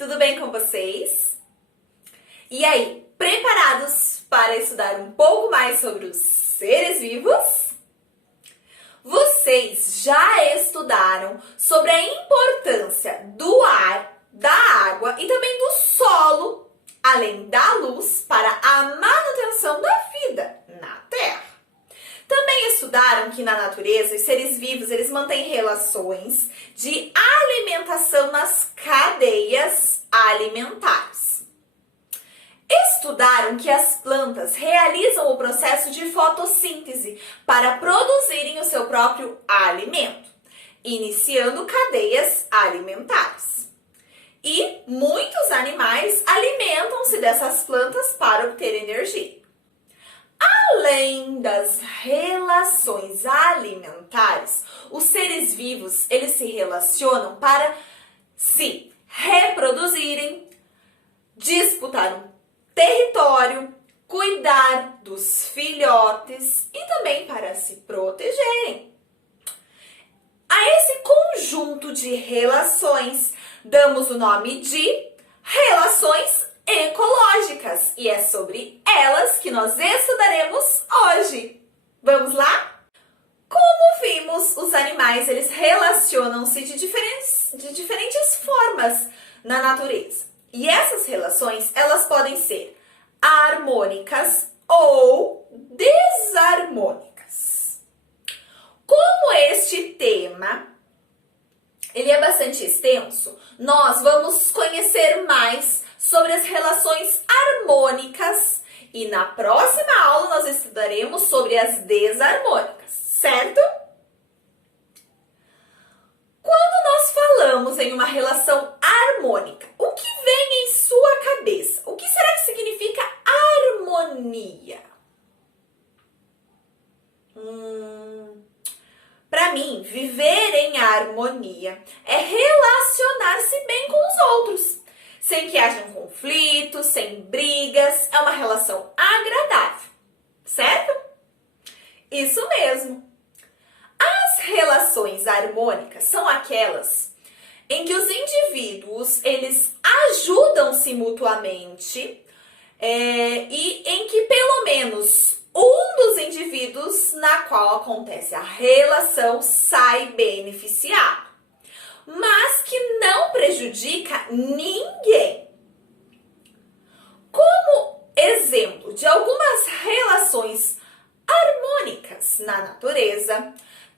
tudo bem com vocês? E aí, preparados para estudar um pouco mais sobre os seres vivos? Vocês já estudaram sobre a importância do ar, da água e também do solo, além da luz, para a manutenção da vida na Terra. Também estudaram que na natureza os seres vivos eles mantêm relações de alimentação nas cadeias alimentares. Estudaram que as plantas realizam o processo de fotossíntese para produzirem o seu próprio alimento, iniciando cadeias alimentares. E muitos animais alimentam-se dessas plantas para obter energia. Além das relações alimentares, os seres vivos eles se relacionam para se reproduzirem, disputar um território, cuidar dos filhotes e também para se protegerem. A esse conjunto de relações damos o nome de relações ecológicas e é sobre elas que nós estudaremos hoje. Vamos lá? Como vimos, os animais eles relacionam-se de diferentes formas na natureza. E essas relações, elas podem ser harmônicas ou desarmônicas. Como este tema ele é bastante extenso, nós vamos conhecer mais sobre as relações harmônicas e na próxima aula nós estudaremos sobre as desarmônicas, certo? Quando nós falamos em uma relação harmônica, o que vem em sua cabeça? O que será que significa harmonia? Para mim, viver em harmonia é relacionar-se bem com os outros, sem que hajam conflitos, sem brigas, é uma relação agradável, certo? Isso mesmo. As relações harmônicas são aquelas em que os indivíduos eles ajudam-se mutuamente e em que pelo menos um dos indivíduos na qual acontece a relação sai beneficiado, mas que não prejudica ninguém. Como exemplo de algumas relações harmônicas na natureza,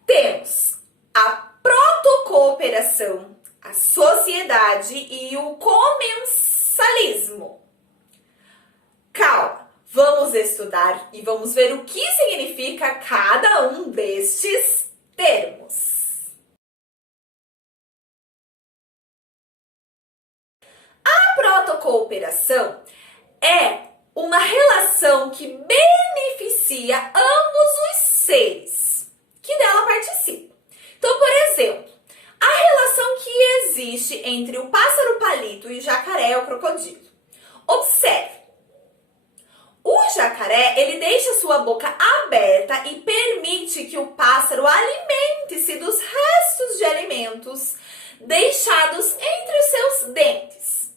temos a protocooperação, a sociedade e o comensalismo. Calma, vamos estudar e vamos ver o que significa cada um destes termos. A protocooperação é uma relação que beneficia ambos os seres que dela participam. Então, por exemplo, a relação que existe entre o pássaro palito e o jacaré ou crocodilo. Observe. O jacaré, ele deixa sua boca aberta e permite que o pássaro alimente-se dos restos de alimentos deixados entre os seus dentes.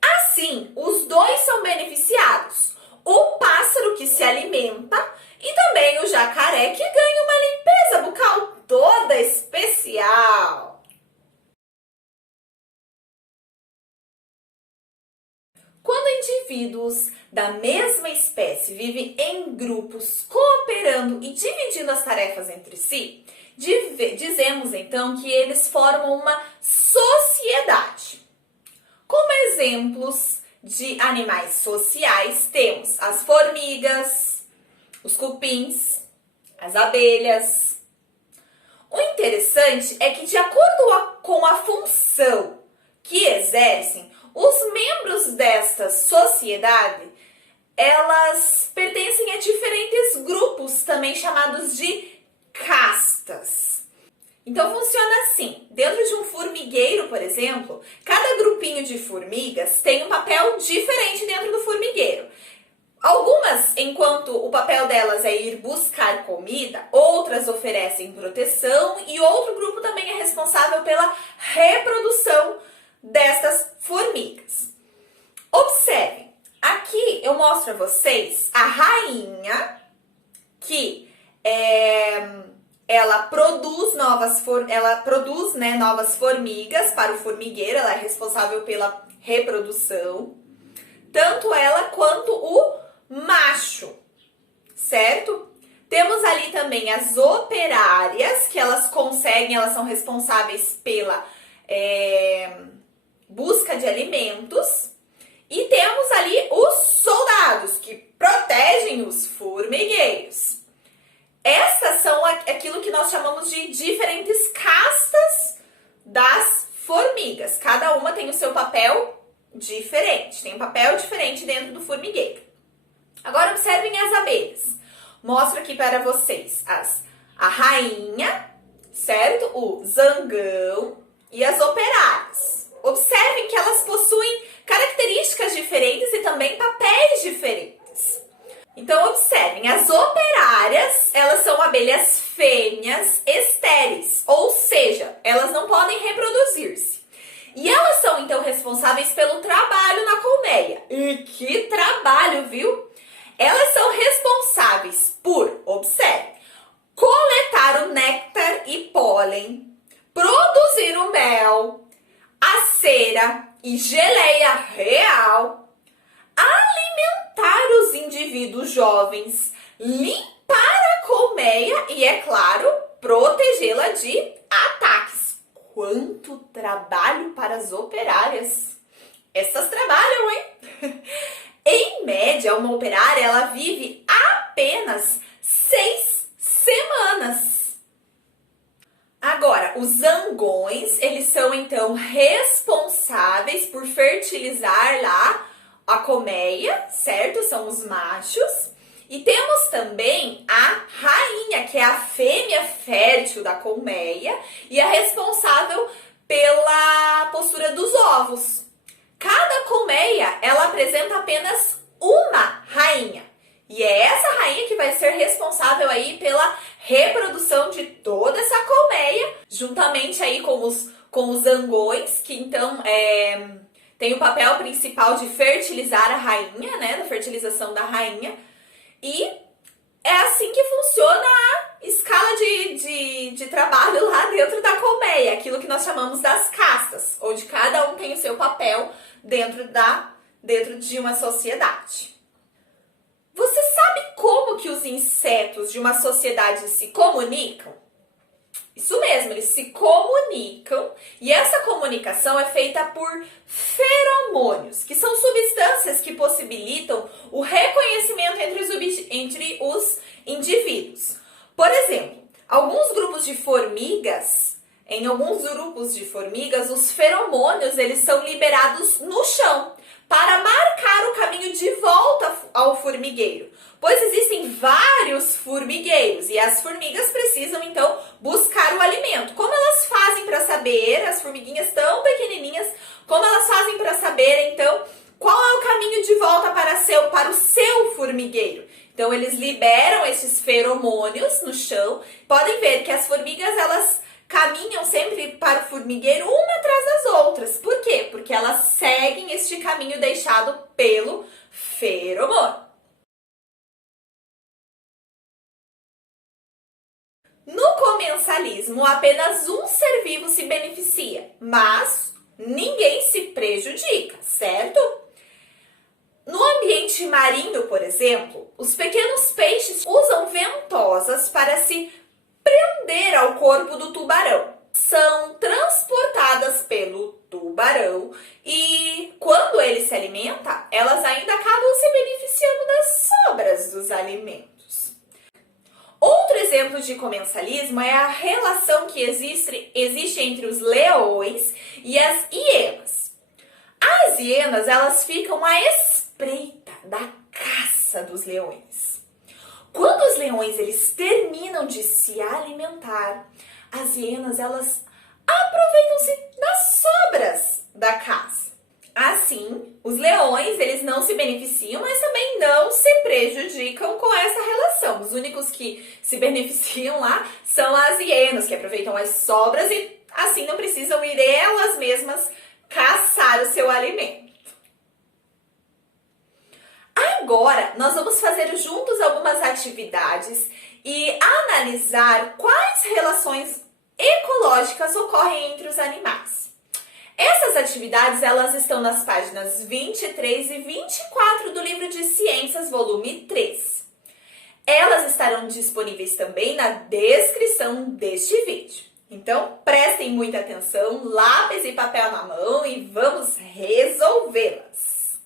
Assim, os dois são beneficiados. O pássaro que se alimenta e também o jacaré que ganha uma limpeza bucal toda especial. Quando indivíduos da mesma espécie vivem em grupos, cooperando e dividindo as tarefas entre si, dizemos então que eles formam uma sociedade. Como exemplos de animais sociais, temos as formigas, os cupins, as abelhas. O interessante é que, de acordo com a função que exercem, os membros desta sociedade, elas pertencem a diferentes grupos, também chamados de castas. Então funciona assim, dentro de um formigueiro, por exemplo, cada grupinho de formigas tem um papel diferente dentro do formigueiro. Algumas, enquanto o papel delas é ir buscar comida, outras oferecem proteção e outro grupo também é responsável pela reprodução destas formigas. Observem, aqui eu mostro a vocês a rainha que ela produz novas formigas para o formigueiro, ela é responsável pela reprodução, tanto ela quanto o macho, certo? Temos ali também as operárias, que elas são responsáveis pela busca de alimentos. E temos ali os soldados, que protegem os formigueiros. Estas são aquilo que nós chamamos de diferentes castas das formigas. Cada uma tem o seu papel diferente, tem um papel diferente dentro do formigueiro. Agora observem as abelhas. Mostro aqui para vocês a rainha, certo? O zangão e as operárias. Observem que elas possuem características diferentes e também papéis diferentes. Então, observem, as operárias, elas são abelhas fêmeas estéreis, ou seja, elas não podem reproduzir-se. E elas são, então, responsáveis pelo trabalho na colmeia. E que trabalho, viu? Elas são responsáveis por, observe, coletar o néctar e pólen, produzir o mel, a cera e geleia real, alimentar os indivíduos jovens, limpar a colmeia e, é claro, protegê-la de ataques. Quanto trabalho para as operárias! Essas trabalham, hein? Em média, uma operária ela vive apenas 6 semanas. Agora, os zangões, eles são então responsáveis por fertilizar lá a colmeia, certo? São os machos. E temos também a rainha, que é a fêmea fértil da colmeia e a responsável pela postura dos ovos. Cada colmeia, ela apresenta apenas uma rainha. E é essa rainha que vai ser responsável aí pela reprodução de toda essa colmeia, juntamente aí com os zangões, que então tem o papel principal de fertilizar a rainha, né, da fertilização da rainha. E é assim que funciona a escala de trabalho lá dentro da colmeia, aquilo que nós chamamos das castas, onde cada um tem o seu papel dentro de uma sociedade. Você sabe como que os insetos de uma sociedade se comunicam? Isso mesmo, eles se comunicam e essa comunicação é feita por feromônios, que são substâncias que possibilitam o reconhecimento entre os indivíduos. Por exemplo, em alguns grupos de formigas, os feromônios eles são liberados no chão para marcar o caminho de volta ao formigueiro, pois existem vários formigueiros e as formigas precisam então buscar o alimento. Como elas fazem para saber, as formiguinhas tão pequenininhas, como elas fazem para saber então qual é o caminho de volta para o seu formigueiro? Então eles liberam esses feromônios no chão. Podem ver que as formigas elas caminham sempre para o formigueiro uma atrás das outras. Por quê? Porque elas seguem este caminho deixado pelo feromônio. No comensalismo, apenas um ser vivo se beneficia, mas ninguém se prejudica, certo? No ambiente marinho, por exemplo, os pequenos peixes usam ventosas para se prender ao corpo do tubarão. São transportadas pelo tubarão e quando ele se alimenta, elas ainda acabam se beneficiando das sobras dos alimentos. Outro exemplo de comensalismo é a relação que existe entre os leões e as hienas. As hienas, elas ficam à espreita da caça dos leões. Quando os leões eles terminam de se alimentar, as hienas elas aproveitam-se das sobras da caça. Assim, os leões eles não se beneficiam, mas também não se prejudicam com essa relação. Os únicos que se beneficiam lá são as hienas, que aproveitam as sobras e assim não precisam ir elas mesmas caçar o seu alimento. Agora, nós vamos fazer juntos algumas atividades e analisar quais relações ecológicas ocorrem entre os animais. Essas atividades, elas estão nas páginas 23 e 24 do livro de Ciências, volume 3. Elas estarão disponíveis também na descrição deste vídeo. Então, prestem muita atenção, lápis e papel na mão e vamos resolvê-las.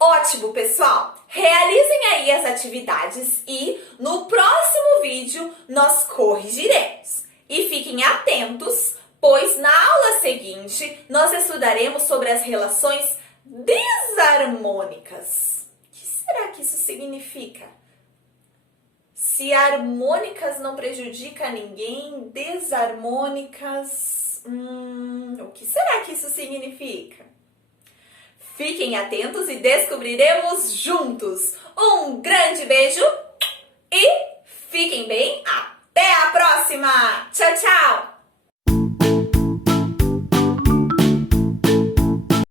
Ótimo, pessoal! Realizem aí as atividades e no próximo vídeo nós corrigiremos. E fiquem atentos, pois na aula seguinte nós estudaremos sobre as relações desarmônicas. O que será que isso significa? Se harmônicas não prejudica ninguém, desarmônicas... o que será que isso significa? Fiquem atentos e descobriremos juntos. Um grande beijo!